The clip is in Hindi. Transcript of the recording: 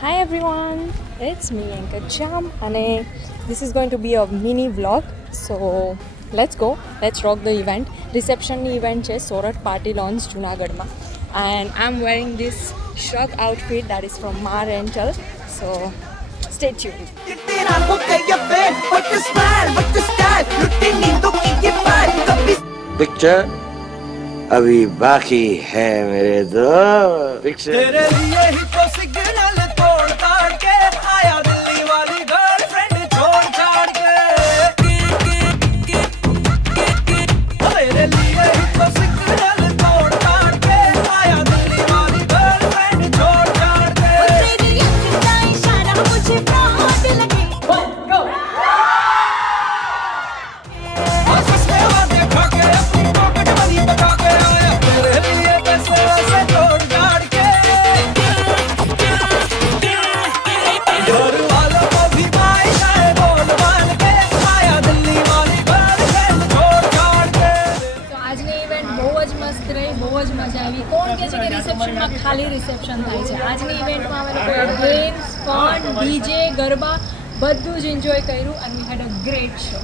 Hi everyone, it's me Anka Jam and this is going to be a mini vlog. So let's rock the event. Reception event is Sorat Party Launch Junagadh ma, and I'm wearing this shrug outfit that is from Ma Rental. So stay tuned. Picture अभी बाकी है मेरे दो पिक्चर तेरे लिए ही तो सिग्नल तोड़ ताड़ के आया दिल्ली वाली गर्लफ्रेंड छोड़ छाड़ के तेरे लिए ही तो सिग्नल तोड़ ताड़ के आया दिल्ली वाली गर्लफ्रेंड छोड़ छाड़ के तेरी अखियों का इशारा मुझे बहुत लगे और सस्ते वादे खा के अपनी पॉकेट मनी बचा के आया तेरे लिए पैसे वैसे तोड़ ताड़ के घर वालों को भी बाइश है बोल बाल के आया दिल्ली वाली गर्लफ्रेंड छोड़ छाड़ के તો આજની ઇવેન્ટ બહુ જ મસ્ત રહી, બહુ જ મજા આવી. કોણ કહે છે કે રિસેપ્શનમાં ખાલી રિસેપ્શન થાય છે? આજની ઇવેન્ટમાં અમે લોકોએ ગેમ્સ, ફન, ડીજે, ગરબા બધું જ એન્જોય કર્યું અને વી હેડ અ ગ્રેટ શો.